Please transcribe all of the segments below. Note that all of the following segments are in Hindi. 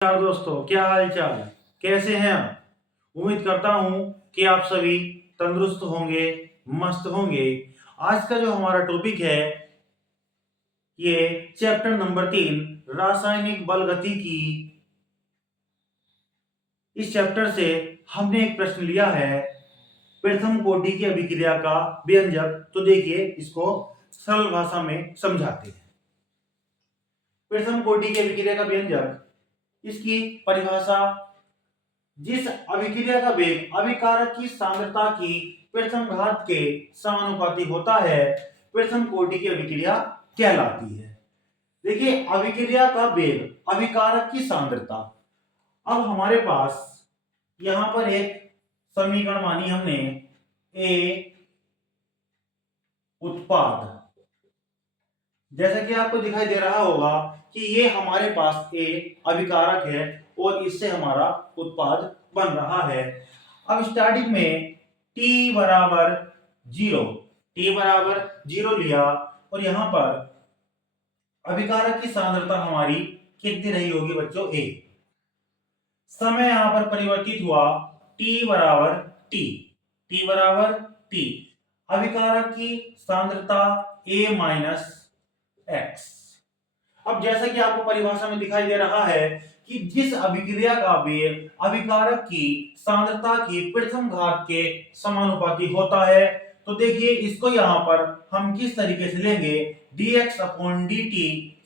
नमस्कार दोस्तों, क्या हाल चाल, कैसे हैं आप। उम्मीद करता हूं कि आप सभी तंदुरुस्त होंगे, मस्त होंगे। आज का जो हमारा टॉपिक है ये चैप्टर नंबर 3 रासायनिक बल गतिकी। इस चैप्टर से हमने एक प्रश्न लिया है प्रथम कोटि की अभिक्रिया का व्यंजक। तो देखिए इसको सरल भाषा में समझाते हैं। प्रथम कोटि की अभिक्रिया का व्यंजक, इसकी परिभाषा, जिस अभिक्रिया का वेग अभिकारक की सांद्रता की प्रथम घात के समानुपाती होता है प्रथम कोटि की अभिक्रिया कहलाती है। देखिए अभिक्रिया का वेग अभिकारक की सांद्रता। अब हमारे पास यहां पर एक समीकरण मानी हमने, ए उत्पाद। जैसा कि आपको दिखाई दे रहा होगा कि ये हमारे पास ए अभिकारक है और इससे हमारा उत्पाद बन रहा है। अब स्टार्टिंग में t बराबर जीरो लिया और यहां पर अभिकारक की सांद्रता हमारी कितनी रही होगी बच्चों, a। समय यहां पर परिवर्तित हुआ, t बराबर t। अभिकारक की सांद्रता a माइनस x। अब जैसा कि आपको परिभाषा में दिखाई दे रहा है कि जिस अभिक्रिया का वेग अभिकारक की सांद्रता की प्रथम घात के समानुपाती होता है, तो देखिए इसको यहां पर हम किस तरीके से लेंगे, dx अपॉन dt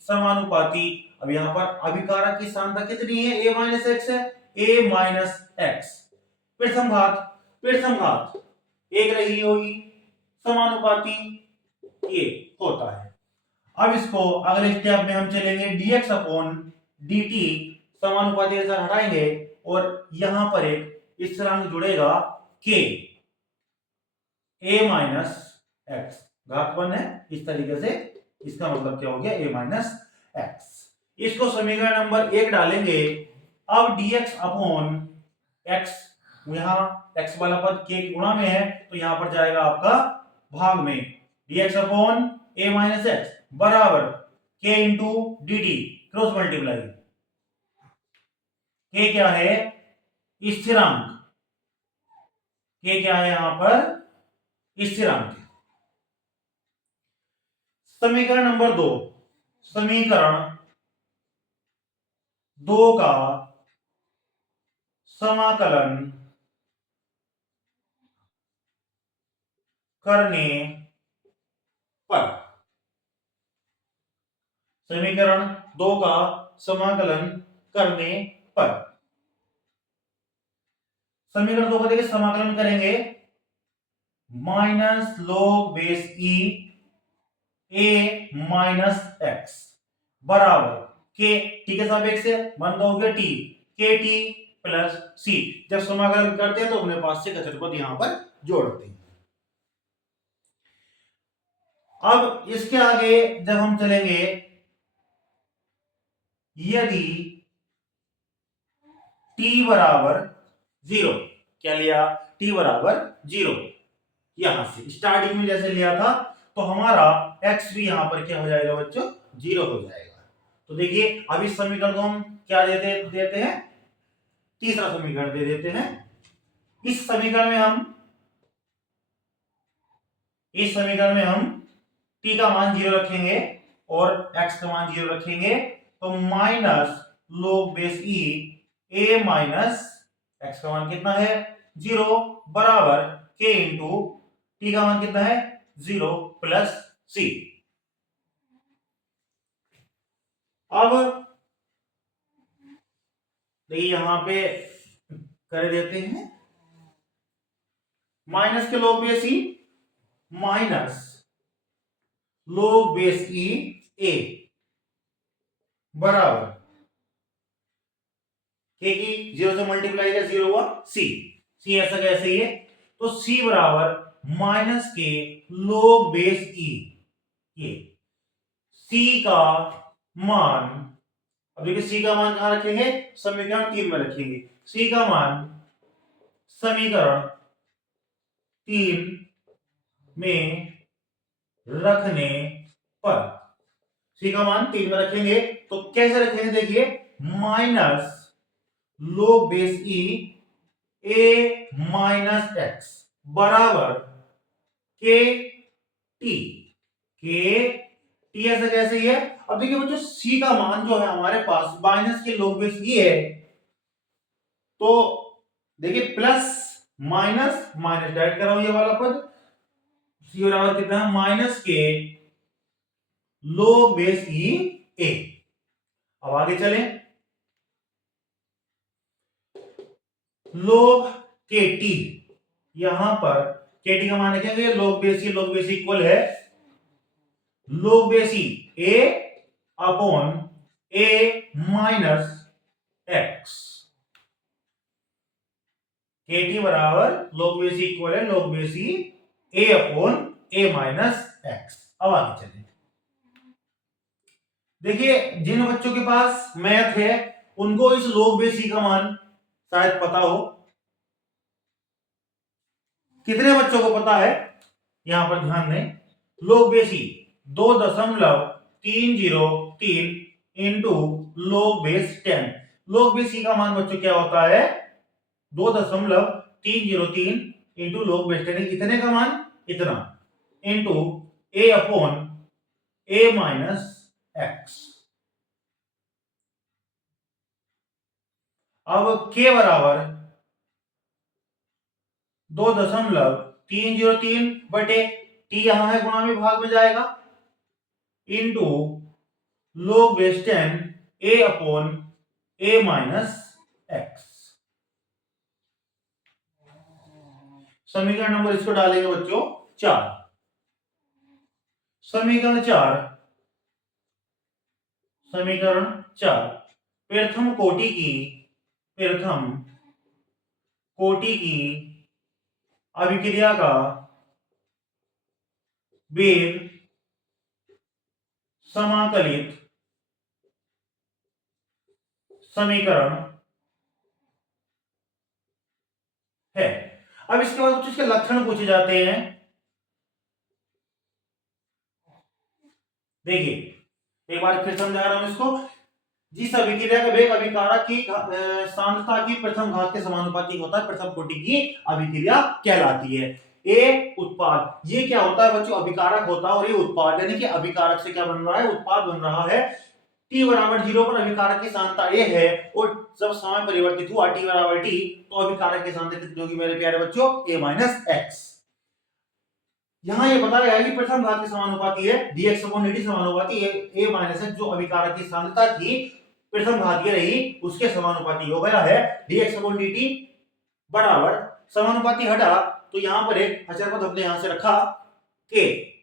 समानुपाती। अब यहां पर अभिकारक की सांद्रता कितनी है, a माइनस x है, a माइनस x प्रथम घात एक रही होगी, समानुपाती a होता है। अब इसको अगले स्टेप में हम चलेंगे, dx अपॉन dt समानुपाती से हटाएंगे और यहां पर एक स्थिरांक जुड़ेगा k, a माइनस x घात 1 है। इस तरीके से इसका मतलब क्या हो गया, a माइनस x। इसको समीकरण नंबर 1 डालेंगे। अब dx अपॉन x, यहां x वाला पद k की गुणा में है तो यहां पर जाएगा आपका भाग में, dx upon a minus x बराबर k into D T, cross multiply. k क्या है, स्थिरांक। k क्या है यहां पर, स्थिरांक। समीकरण नंबर 2, समीकरण 2 का समाकलन करने पर, समीकरण 2 का समाकलन करने पर, समीकरण 2 का देखिए समाकलन करेंगे, minus log base E a minus x बराबर के टी के सापेक्ष से मान लो हो गया टी, के टी प्लस सी। जब समाकलन करते हैं तो अपने पास से कचर पद यहां पर जोड़ते हैं। अब इसके आगे जब हम चलेंगे, यदि t बराबर 0, क्या लिया, t बराबर 0, यहां से स्टार्टिंग में जैसे लिया था तो हमारा x भी यहां पर क्या हो जाएगा बच्चों, 0 हो जाएगा। तो देखिए अब इस समीकरण को हम क्या देते हैं, तीसरा समीकरण दे देते हैं। इस समीकरण में हम t का मान 0 रखेंगे और x का मान 0 रखेंगे, तो minus log base E a minus x का मान कितना है, 0 बराबर k इंटू t का मान कितना है, 0 प्लस c। अब देखिए यहां पे कर देते हैं, माइनस के log base E minus log base E a बराबर k की 0 से मल्टीप्लाई का 0 हुआ c ऐसा कैसे ही है, तो c बराबर माइनस के log बेस ई, ये c का मान। अब देखिए c का मान कहां रखेंगे, समीकरण 3 में रखेंगे। c का मान समीकरण 3 में रखने पर, c का मान 3 में रखेंगे तो कैसे रखेंगे, देखिए माइनस log बेस ई ए माइनस एक्स बराबर के टी। के टी ऐसा कैसे ही है। अब देखिए बच्चों सी का मान जो है हमारे पास माइनस के log बेस ई है, तो देखिए प्लस माइनस माइनस डायरेक्ट कर रहा हूं ये वाला पद, सी बराबर कितना है माइनस के log बेस ई ए। अब आगे चलें, log के टी, यहां पर के टी का मान लिखेंगे log बेस इक्वल है log बेस ई ए अपॉन ए माइनस एक्स। के टी बराबर log बेस इक्वल है log बेस ई ए अपॉन ए माइनस एक्स। अब आगे चलें, देखिए जिन बच्चों के पास मैथ है उनको इस log बेस ई का मान शायद पता हो। कितने बच्चों को पता है यहां पर ध्यान दें, log base e 2.303 into log base 10। log base e का मान बच्चों क्या होता है 2.303 इंटू log बेस 10, कितने का मान इतना इंटू ए अपॉन ए माइनस एक्स। अब k बराबर 2.303 बटे टी यहां है गुणा में भाग में जाएगा इंटू log बेस 10 ए अपॉन ए माइनस एक्स। समीकरण नंबर इसको डालेंगे बच्चों 4। समीकरण 4 प्रथम कोटि की अभिक्रिया का वेग समाकलित समीकरण है। अब इसके बाद कुछ इसके लक्षण पूछे जाते हैं। देखिए एक बार फिर समझा रहा हूं इसको, जिस अभिक्रिया का वेग अभिकारक की सांद्रता की प्रथम घात के समानुपाती होता है प्रथम कोटि की अभिक्रिया कहलाती है। ए उत्पाद, ये क्या होता है बच्चों अभिकारक होता है और ये उत्पाद, यानी कि अभिकारक से क्या बन रहा है उत्पाद बन रहा है। t बराबर 0 पर अभिकारक की सांद्रता ए है और जब समय परिवर्तित हुआ t बराबर t तो अभिकारक की सांद्रता कितनी होगी मेरे प्यारे बच्चों a माइनस एक्स। यहां ये बताया गया कि प्रथम घात के समानुपाती है dx dt समानुपाती है a माइनस एक्स, जो अभिकारक की सांद्रता थी प्रथम घात ये रही उसके समानुपाती हो गया है dx dt बराबर समानुपाती हटा तो यहां पर एक अचर पद हमने यहां से रखा k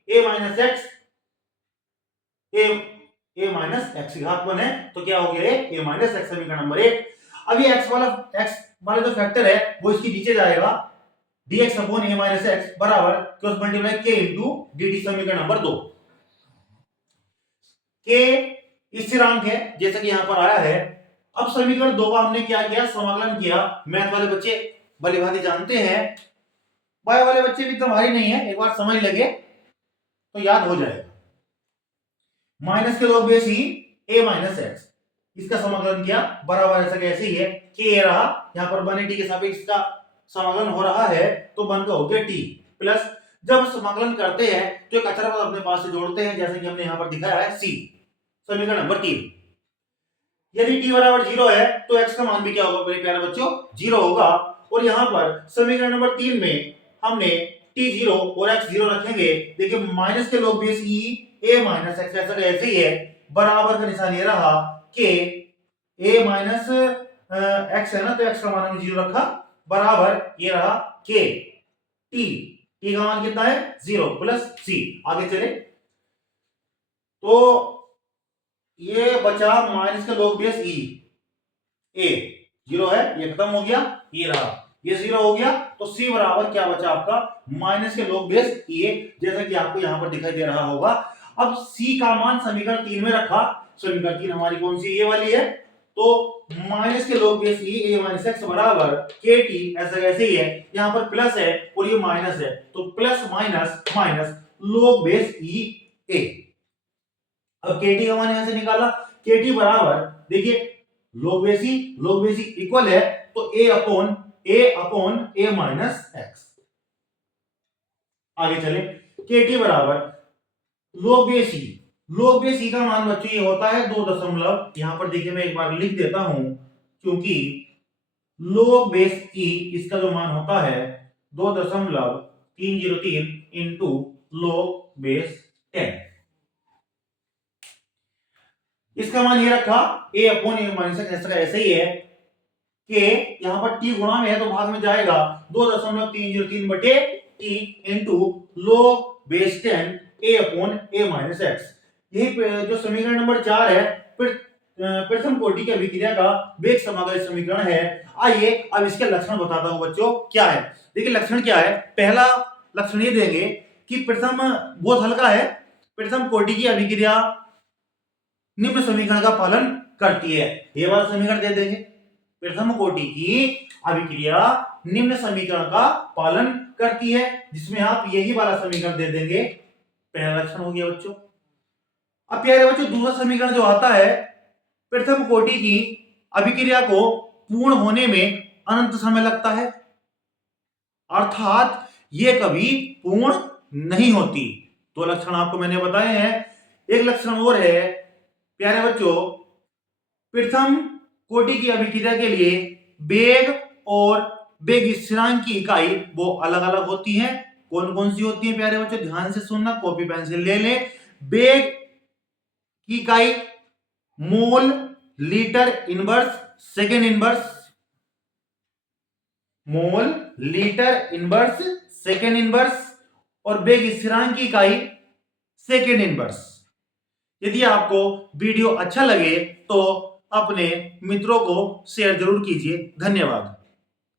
a minus x a minus x घात 1 है तो क्या हो गया a माइनस एक्स समीकरण नंबर 1। अब ये x वाला जो फैक्टर है वो इसके नीचे जाएगा dx upon a minus x बराबर cross multiply k into dt समीकरण नंबर 2। k स्थिरांक है जैसा कि यहां पर आया है। अब समीकरण 2 का हमने क्या किया समाकलन किया। मैथ वाले बच्चे भली भांति जानते हैं, बायो वाले बच्चे भी इतना भारी नहीं है, एक बार समझ लगे तो याद हो जाएगा। माइनस के log base he a minus x, इसका समाकलन किया बराबर ऐसा कैसे ही है k रहा, यहां पर 180 के सापेक्ष का समाकलन हो रहा है तो बन का हो गया t प्लस, जब समाकलन करते हैं तो एक अचर पद अपने पास से जोड़ते हैं जैसे कि हमने यहां पर दिखाया है c। समीकरण नंबर 3, यदि t बराबर 0 है तो x का मान भी क्या होगा मेरे प्यारे बच्चों 0 होगा। और यहां पर समीकरण नंबर 3 में हमने t 0 और x 0 रखेंगे। देखिए माइनस के log base e a minus x ऐसा ऐसे ही है बराबर का निशान ये रहा कि a माइनस एक्स है ना तो x का मान हमने 0 रखा बराबर ये रहा k t का मान कितना है 0 प्लस c। आगे चले तो ये बचा माइनस का log बेस e a 0 है ये खत्म हो गया ये रहा ये 0 हो गया तो c बराबर क्या बचा आपका माइनस के log बेस a, जैसा कि आपको यहां पर दिखाई दे रहा होगा। अब c का मान समीकरण 3 में रखा, समीकरण 3 हमारी कौन सी ये वाली है तो माइनस के log base e a minus x बराबर kt ऐसा कैसे ही है, यहां पर प्लस है और ये माइनस है तो plus minus minus log base e a। अब kt का मान यहां से निकाला kt बराबर देखिए log बेस इक्वल है तो a माइनस एक्स। आगे चले, KT बराबर log बेस ई। log बेस ई का मान बच्चों ये होता है 2 दशमलव, यहां पर देखिए मैं एक बार लिख देता हूं, क्योंकि log बेस ई इसका जो मान होता है 2.303 इंटू log बेस 10। इसका मान ये रखा a माइनस एक्स, ऐसे ही है कि यहां पर t गुणा में है तो भाग में जाएगा, 2.303 बटे t into log base 10 a minus x. यही जो समीकरण नंबर 4 है, प्रथम कोटि की अभिक्रिया का वेग समाकलित समीकरण है। आइए अब इसके लक्षण बताता हूं बच्चों क्या है। देखिए लक्षण क्या है, पहला लक्षण ये देंगे कि प्रथम बहुत हल्का है, प्रथम कोटि की अभिक्रिया निम्न समीकरण का पालन करती है। ये वाला समीकरण दे देंगे, प्रथम कोटि की अभिक्रिया निम्न समीकरण का पालन करती है, जिसमें आप यही वाला समीकरण दे देंगे। पहला लक्षण हो गया बच्चों। अब प्यारे बच्चों दूसरा समीकरण जो आता है, प्रथम कोटि की अभिक्रिया को पूर्ण होने में अनंत समय लगता है, अर्थात यह कभी पूर्ण नहीं होती। दो लक्षण आपको मैंने बताए हैं। एक लक्षण और है प्यारे बच्चों, प्रथम कोटि की अभिक्रिया के लिए वेग और वेग स्थिरांक की इकाई वो अलग अलग होती हैं। कौन कौन सी होती हैं प्यारे बच्चों, ध्यान से सुनना, कॉपी पेंसिल ले ले। वेग की इकाई mole litre inverse second inverse, mole litre inverse second inverse, और वेग स्थिरांक की इकाई सेकेंड इनवर्स। यदि आपको वीडियो अच्छा लगे तो अपने मित्रों को शेयर जरूर कीजिए। धन्यवाद।